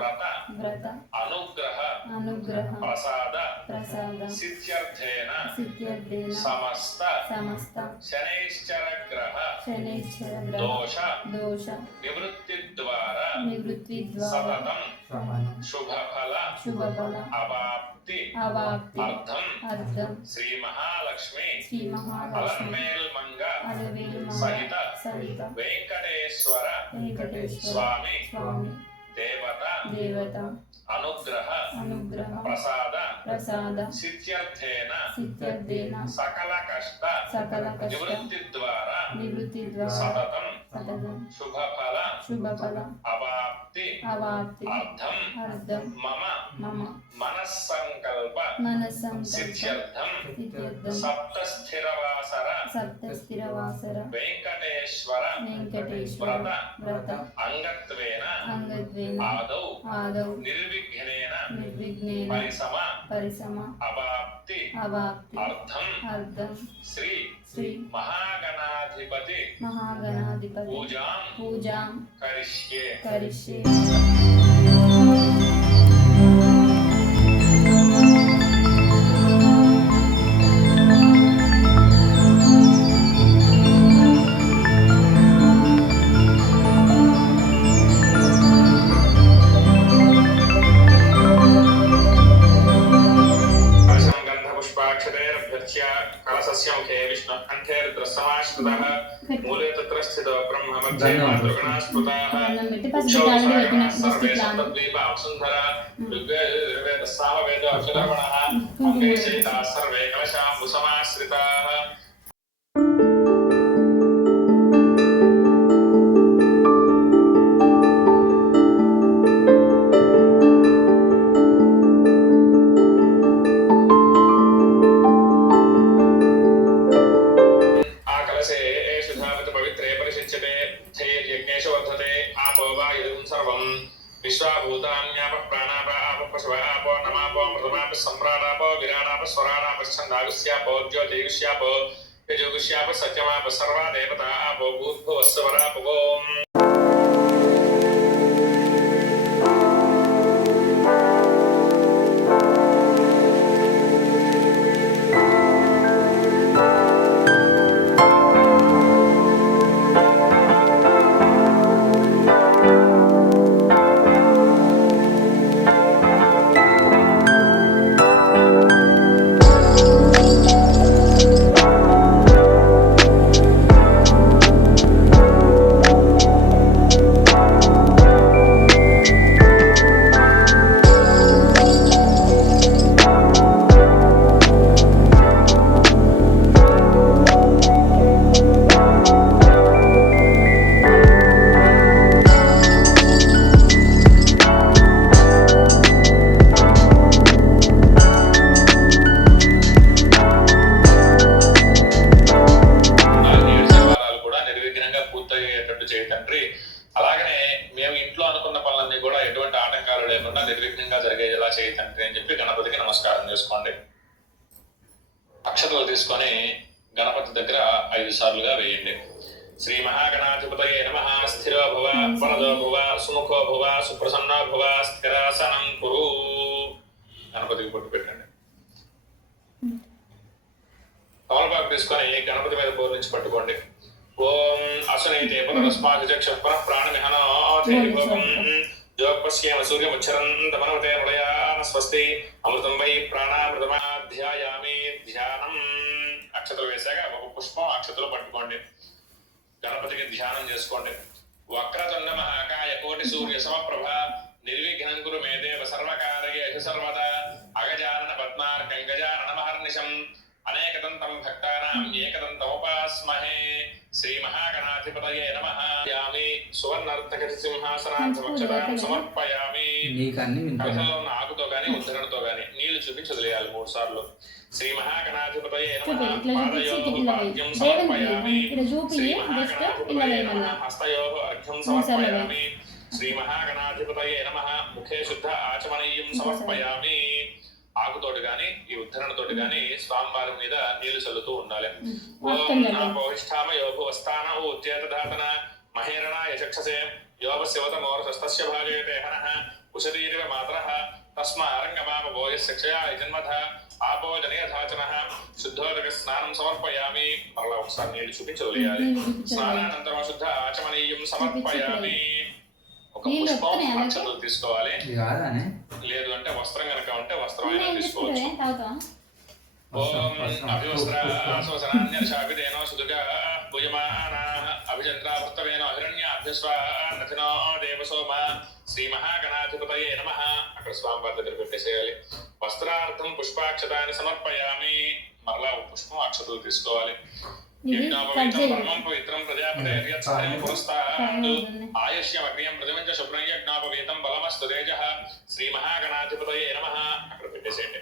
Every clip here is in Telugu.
వ్రత వ్రత అనుగ్రహ అనుగ్రహ ప్రసాద ప్రసాద సిద్ధ్యర్థేన సిద్ధ్యర్థేన సమస్త సమస్త శనైశ్చర గ్రహ శనైశ్చర గ్రహ దోష దోష నివృత్తి ద్వారా నివృత్తి ద్వారా సతతం శుభఫల శుభఫల అవాప్తి అవాప్తి అర్థం అర్థం శ్రీ మహాలక్ష్మి శ్రీ మహాలక్ష్మి అలన్మేల్మంగ అలవేలుమంగ సహిత సహిత వెంకటేశ్వర వెంకటేశ్వర స్వామి స్వామి దేవత దేవత అనుగ్రహ అనుగ్రహ ప్రసాద ప్రసాద సిద్ధ్యర్థేన సిద్ధ్యర్థేన సకల కష్ట సకల కష్ట నివృత్తి ద్వారా నివృత్తి ద్వారా సతతం సతతం శుభఫల శుభఫల అవాప్తి అవాప్తి అర్థం అర్థం మమ మమ మనస్సంకల్ప మనస్సంకల్ప సిద్ధ్యర్థం సిద్ధ్యర్థం సప్త స్థిరవాసర సప్త స్థిరవాసర వెంకటేశ్వర వెంకటేశ్వర వ్రత వ్రత అంగత్వేన అంగద్వేన ఆదౌ ఆదౌ నిర్విఘ్నేన నిర్విఘ్నేన పరిసమ పరిసమ అవాప్తి అవాప్తి అర్థం అర్థం శ్రీ శ్రీ మహాగణాధిపతి మహాగణాధిపతి పూజాం పూజాం కరిష్యే కరిష్యే. कलशस्यमुखे विष्णुकण्ठे रुद्रसमाश्रितः मूले तत्र स्थितो ब्रह्म मध्ये मातृगणा स्मृताः सर्वे सप्तद्वीपा वसुन्धरा ऋग्वेदः सामवेदः अक्षरमणः अङ्गे सहिताः सर्वे कलशाम्बुसमाश्रिताः. विश्वाभूतान्याप प्राणाप आप पशव आपो नमापो मृतमाप सम्राटापो विराटाप स्वराटाप छन्दागुष्यापो ज्योतिगुष्यापो तेजोगुष्याप सत्यमाप सर्वा देवता आपो भूर्भुवस्वरापो. అలాగనే మేము ఇంట్లో అనుకున్న పనులన్నీ కూడా ఎటువంటి ఆటంకాలు లేకుండా నిర్విఘ్నంగా జరిగేలా చేయి తండ్రి అని చెప్పి గణపతికి నమస్కారం చేసుకోండి. అక్షతలు తీసుకొని గణపతి దగ్గర 5 సార్లుగా వేయండి. శ్రీ మహాగణాధిపతయే నమః. స్థిరో భవ వరదో భవ సుముఖో భవ సుప్రసన్నో భవ స్థిరాసనం కురు. గణపతికి పొట్టు పెట్టండి. తమలపాకు తీసుకొని గణపతి మీద బోర్ నుంచి పట్టుకోండి. ఓం అసునైతే పునరస్మాచక్షః ప్రాణమిహనోధేభోగం యోగపశ్యేమ సూర్యముచ్చరంతమనవతే మృళయాన స్వస్తి అమృతం వై ప్రాణామృతమాధ్యాయామి. ధ్యానం. అక్షతలు వేసాక ఒక పుష్పం అక్షతలు పట్టుకోండి. గణపతికి ధ్యానం చేసుకోండి. వక్రతుండ మహాకాయ కోటి సూర్య సమప్రభ నిర్విఘ్నం కురు మే దేవ సర్వకార్యేషు సర్వదా అగజానన పద్మార్కం గజానన మహర్నిశం అనేకదంతం భక్తానాం ఏకదంతముపాస్మహే. శ్రీ మహాగణాధిపతయే నమః. యామి సువర్ణార్థక సింహాసనార్థమక్షతాం సమర్పయామి. కలశంలో ఉన్న ఆకుతో గాని ఉద్ధరణతో గాని నీళ్లు చూపించి వదిలేయాలి 3 సార్లు. శ్రీ మహాగణాధిపతయే నమః. పాదయోః పాద్యం సమర్పయామి. శ్రీ మహాగణాధిపతయే నమః. హస్తయోః అర్ఘ్యం సమర్పయామి. శ్రీ మహాగణాధిపతయే నమః. ముఖే శుద్ధ ఆచమనీయం సమర్పయామి. ఆకుతోటి గాని ఈ ఉద్ధరణతోటి గాని స్వామివారి మీద నీళ్లు చల్లుతూ ఉండాలి. ఓం నాపోహిష్ఠామ యోభువస్థాన ఉద్యేతధాతన మహేరణాయ చక్షసే యోగ శివతమోరసస్తస్య భాజయతే హనః ఉషతీరివ మాతరః తస్మారంగమామవో యస్య క్షయా జన్మథ ఆపో జనయథాచనః శుద్ధోదక స్నానం సమర్పయామి. మరలా ఒకసారి నీళ్లు చూపించి వదిలేయాలి. స్నానానంతరం శుద్ధ ఆచమనీయం సమర్పయామి. ఒక పుష్పం అక్షతలు తీసుకోవాలి, లేదు అంటే వస్త్రం కనుక ఉంటే వస్త్రం అయినా తీసుకోవచ్చు. ఓం అభివస్త్ర ఆశ్వసనాన్యశాపితేనో సుదుగా భుజమానాః అభిచంద్రావృత్తవేనో హిరణ్యాభ్యస్వా నథినో దేవసోమ శ్రీ మహాగణాధిపతయే నమః. అక్కడ స్వామివారి దగ్గర పెట్టేసేయాలి. వస్త్రార్థం పుష్పాక్షతాన్ని సమర్పయామి. మరలా పుష్పం అక్షతలు తీసుకోవాలి. పవిత్రం ప్రజాపతి పురస్తాత్తు ఆయుష్యమగ్నియం ప్రతిమంచ శుభ్రం యజ్ఞోపవీతం బలమస్తు తేజః శ్రీ మహాగణాధిపతయే నమః. అక్కడ పెట్టేసేయండి.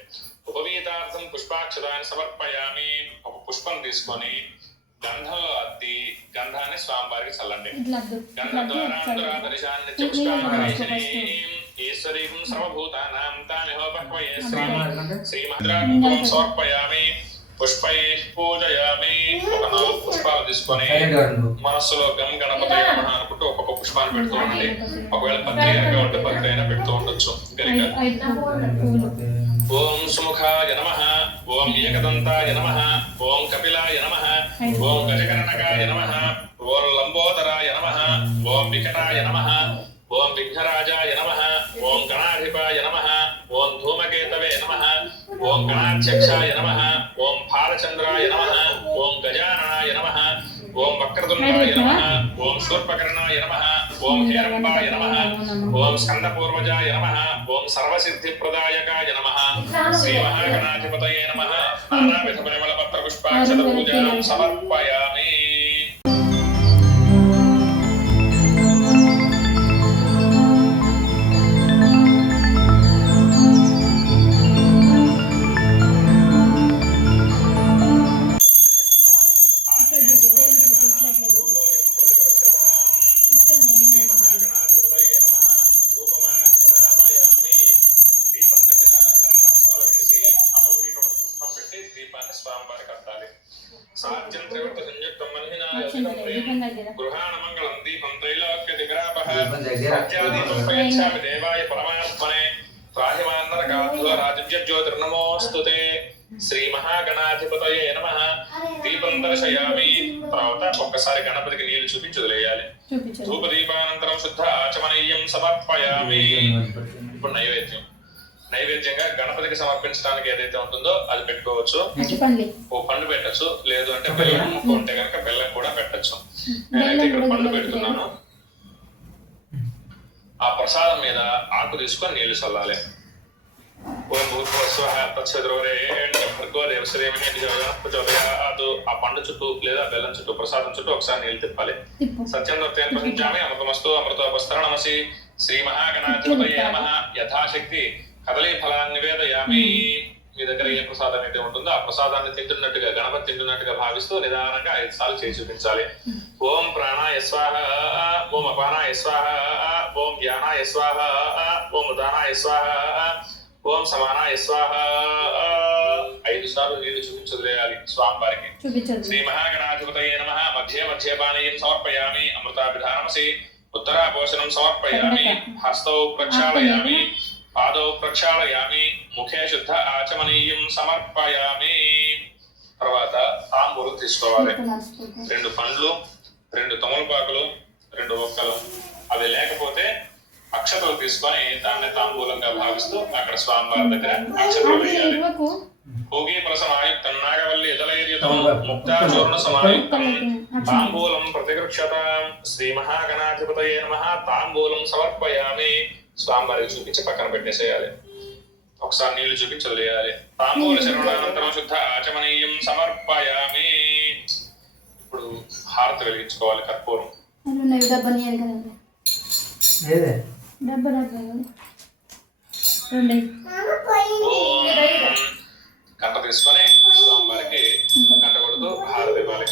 ఉపవీతార్థం పుష్పాక్షతాన్ని సమర్పయామి. ఒక పుష్పం తీసుకొని గంధంలో అద్ది గంధాన్ని స్వామివారికి చల్లండి. గంధద్వారాంతరాదర్శాన్ని ఈశ్వరీం సర్వభూతానాం తామిహోపక్వయే శ్రీమద్రాగం సమర్పయామి. పుష్పై పూజయామి. ఒక 4 పుష్పాలు తీసుకొని మనస్సులో గం గణపతయ నమః అనుకుంటూ ఒక్కొక్క పుష్పాన్ని పెడుతూ ఉండండి. ఒకవేళ పత్రి కనుక ఉంటే పత్రి అయినా పెడుతూ ఉండొచ్చు. గరిక ఓం సుముఖాయ నమః, ఓం ఏకదంతాయ నమః, ఓం కపిలాయ నమః, ఓం గజకర్ణకాయ నమః, ఓం లంబోదరాయ నమః, ఓం వికటాయ నమః, ఓం విఘ్నరాజాయ నమః, ఓం గణాధిపాయ నమః, ఓం ధూమకేతవే నమః, ఓం గణాధ్యక్షాయ నమః, ఓం భారచంద్రాయ నమః, ఓం గజాననాయ నమః, ఓం వక్రతుండాయ నమః, ఓం శూర్పకర్ణాయ నమః, ఓం హేరంబాయ నమః, ఓం స్కందపూర్వజాయ నమః, ఓం సర్వసిద్ధిప్రదాయకాయ నమః. శ్రీ మహాగణాధిపతయే నమః. నానావిధ పరిమళ పత్ర పుష్పాక్షత పూజాం సమర్పయామి. గృహాణమంగళం దీపం త్రైలోక్యదిగ్రాపః సత్యాదీపం దేవాయ పరమాత్మనే త్రాహిమాన్నరకాధ్వో రాజజ్యోతిర్నమోస్తుతే. శ్రీ మహాగణాధిపతయే నమః. దీపం దర్శయామి. తర్వాత ఒక్కసారి గణపతికి నీళ్లు చూపించి వదిలేయాలి. ధూప దీపానంతరం శుద్ధ ఆచమనీయం సమర్పయామి. ఇప్పుడు నైవేద్యంగా గణపతికి సమర్పించడానికి ఏదైతే ఉంటుందో అది పెట్టుకోవచ్చు. ఓ పండు పెట్టచ్చు, లేదు అంటే బెల్లం ముక్క ఉంటే కనుక బెల్లం కూడా పెట్టచ్చు. నేనైతే ఇక్కడ పండు పెడుతున్నాను. ఆ ప్రసాదం మీద ఆకు తీసుకొని నీళ్లు చల్లాలి. ఓం భూర్భువస్వః తత్సవితుర్వరేణ్యం భర్గో దేవస్య ధీమహి. ఆ పండు చుట్టూ లేదా బెల్లం చుట్టూ ప్రసాదం చుట్టూ ఒకసారి నీళ్లు తిప్పాలి. సత్యం దత్తేన ప్రసంచామి అమృతమస్తు అమృతోపస్తరణమసి. శ్రీ మహాగణాధిపతయే నమః. యథాశక్తి కదలీ ఫలాన్ని నివేదయామి. మీ దగ్గర ఏ ప్రసాదం అయితే ఉంటుందో ఆ ప్రసాదాన్ని తింటున్నట్టుగా గణపతి తింటున్నట్టుగా భావిస్తూ నిదానంగా 5 సార్లు చేసి చూపించాలి. ఓం ప్రాణాయ స్వాహ, ఓం అపానాయ స్వాహ, ఓం జ్ఞానాయ స్వాహ, ఓం ఉదానాయ స్వాహ, ఓం సమానాయ స్వాహ. 5 సార్లు నీళ్లు చూపించలేయాలి స్వామివారికి. శ్రీ మహాగణాధిపతయే నమః. మధ్య మధ్య పానీయం సమర్పయామి. అమృతాభిధానమసి. ఉత్తరాపోషణం సమర్పయామి. హస్తౌ ప్రక్షాళయామి. పాదౌ ప్రక్షాళయామి. ముఖే శుద్ధ ఆచమనీయం సమర్పయామి. తర్వాత తాంబూలం తీసుకోవాలి. 2 పండ్లు, 2 తమలపాకులు, 2 ఒక్కలు. అవి లేకపోతే అక్షతలు తీసుకొని దాన్ని తాంబూలంగా భావిస్తూ అక్కడ స్వామివారి దగ్గర అక్షతలు వేయాలి. భోగి ప్రసమాయుక్తం నాగవల్లి ఇదలైర్యుతం ముక్తాచూర్ణ సమాయుక్తం తాంబూలం ప్రతిగృక్షతాం. శ్రీ మహాగణాధిపతయే నమః. తాంబూలం సమర్పయామి. స్వామివారికి చూపించి పక్కన పెట్టేసేయాలి. ఒకసారి నీళ్లు చూపించి వదిలేయాలి. తాంబూల శరణానంతరం శుద్ధ ఆచమనీయం సమర్పయామి. ఇప్పుడు హారతి వెలిగించుకోవాలి. కర్పూరం గంట తీసుకొని స్వామివారికి గంట కొడుతూ హారతి ఇవ్వాలి.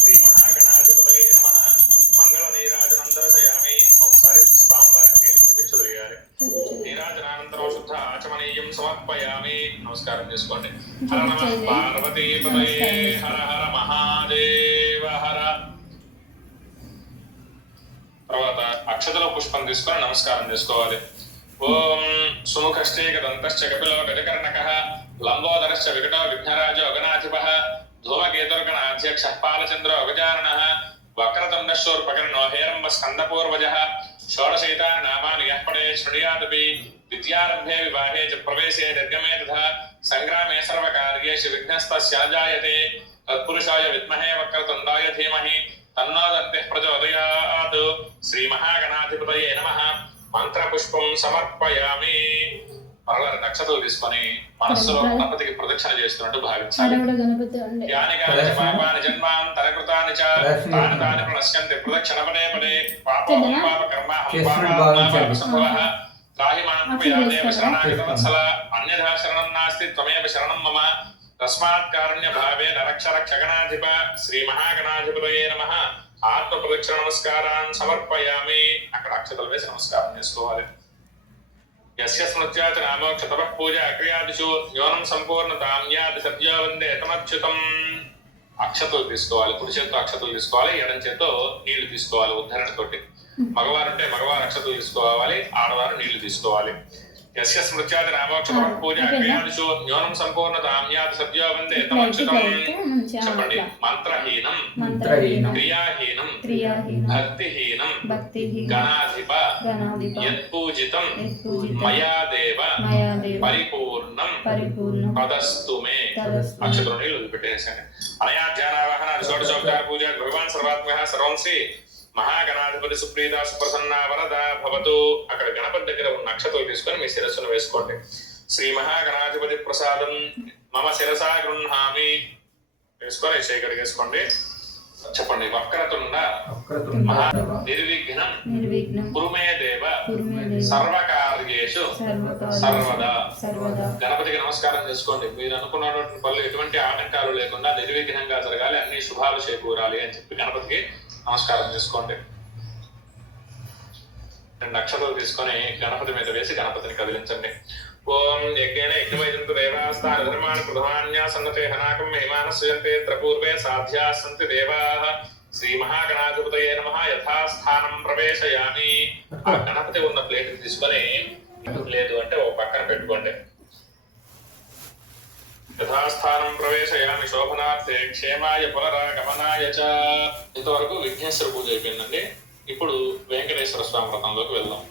శ్రీ మహాగణాధిపతయే నమః. మంగళ నీరాజనం దర్శయామి. ఒకసారి స్వామివారికి నీళ్లు చూపించి వదిలేయాలి. నీరాజనానంతరం శుద్ధ ఆచమనీయం సమర్పయామి. నమస్కారం చేసుకోండి. హర నమః పార్వతీపతయే హర హర మహాదేవ హర. తర్వాత అక్షతలో పుష్పం తీసుకొని నమస్కారం చేసుకోవాలి. ఓం సుముఖశ్చేక దంతశ్చ కపిలో గజకర్ణకః లంబోదరశ్చ వికటో విఘ్నరాజో గణాధిపః ధూమకేతుర్గణాధ్యక్షః పాలచంద్రో గజాననః వక్రతుండశూర్పకర్ణో హేరంబ స్కందపూర్వజः షోడశైతాని నామాని యః పఠేత్ శృణుయాదపి విద్యారంభే వివాహే చ ప్రవేశే నిర్గమే తథా సంగ్రామే సర్వకార్యేషు విఘ్నస్తస్య న జాయతే తత్పురుషాయ విద్మహే వక్రతుండాయ ధీమహి తన్నో దత్తః ప్రచోదయాత్. శ్రీ మహాగణాధిపతయే నమః. మంత్రపుష్పం సమర్పయామి. మరలా నక్షత్రాలు తీసుకొని మనస్సులో గణపతికి ప్రదక్షిణ చేస్తున్నట్టు భావించాలి. యాని కాని చ పాపాని జన్మాంతరకృతాని చ తాని తాని ప్రణశ్యంతి ప్రదక్షిణ పదే పదే పాపం పాప కర్మహం పాపాత్మ సంభవః. త్రాహి మాం దేవ శరణాగత వత్సల అన్యథా శరణం నాస్తి త్వమేవ శరణం మమ. తస్మాత్ కారుణ్య భావేన రక్ష రక్ష గణాధిప. శ్రీ మహాగణాధిపతయే నమః. ఆత్మ ప్రదక్షిణ నమస్కారాన్ని సమర్పయామి. అక్కడ అక్షతలు వేసి నమస్కారం చేసుకోవాలి. యస్య స్మృత్యాచ నామోక్ష తపః పూజా క్రియాదిషు న్యూనం సంపూర్ణతాం యాది సద్యో వందే తమచ్యుతం. అక్షతలు తీసుకోవాలి. కుడి చేత్తో అక్షతలు తీసుకోవాలి, ఎడం చేత్తో నీళ్లు తీసుకోవాలి ఉద్ధరణతోటి. మగవారు ఉంటే మగవారు అక్షతలు తీసుకోవాలి, ఆడవారు నీళ్లు తీసుకోవాలి. యస్య స్మృత్యాచ నామోక్ష తపః పూజా క్రియాదిషు న్యూనం సంపూర్ణతాం యాది సద్యో వందే తమచ్యుతం. చెప్పండి. మంత్రహీనం క్రియాహీనం భక్తిహీనం గణాధిప యత్పూజితం మయా దేవ పరిపూర్ణం పదస్తు మే. అక్షరం నీళ్ళు వదిలిపెట్టేసాను. అనయా ధ్యానావాహన షోడశోపచార పూజ భగవాన్ సర్వాత్మః సర్వం శ్రీ మహాగణాధిపతి సుప్రీత సుప్రసన్న వరద భవతు. అక్కడ గణపతి దగ్గర ఉన్న అక్షతలు తీసుకొని మీ శిరస్సును వేసుకోండి. శ్రీ మహాగణాధిపతి ప్రసాదం మమ శిరసా గృహామి. వేసుకొని శేఖర్ వేసుకోండి. చెప్పండి. వక్రతుండ నిర్విఘ్నం కురుమే దేవ సర్వకార్యేషు సర్వదా. గణపతికి నమస్కారం చేసుకోండి. మీరు అనుకున్నటువంటి పనులు ఎటువంటి ఆటంకాలు లేకుండా నిర్విఘ్నంగా జరగాలి, అన్ని శుభాలు చేకూరాలి అని చెప్పి గణపతికి నమస్కారం చేసుకోండి. 2 అక్షరాలు తీసుకొని గణపతి మీద వేసి గణపతిని కదిలించండి. ఓం యజ్ఞేన యజ్ఞమైదంతు దేవాస్తాన ధర్మాణి ప్రధాన్యాసన్నతే హనాకం మహిమానస్యంతే త్రపూర్వే సాధ్యాసంతి దేవాః. శ్రీ మహాగణాధిపతయే నమః. యథాస్థానం ప్రవేశయామి. ఆ గణపతి ఉన్న ప్లేట్ తీసుకొని, లేదు అంటే ఒక పక్కన పెట్టుకోండి. యథాస్థానం ప్రవేశయామి శోభనార్థే క్షేమాయ పునరాగమనాయ చ. ఇంతవరకు విఘ్నేశ్వర పూజ అయిపోయిందండి. ఇప్పుడు వెంకటేశ్వర స్వామి వ్రతంలోకి వెళ్దాం.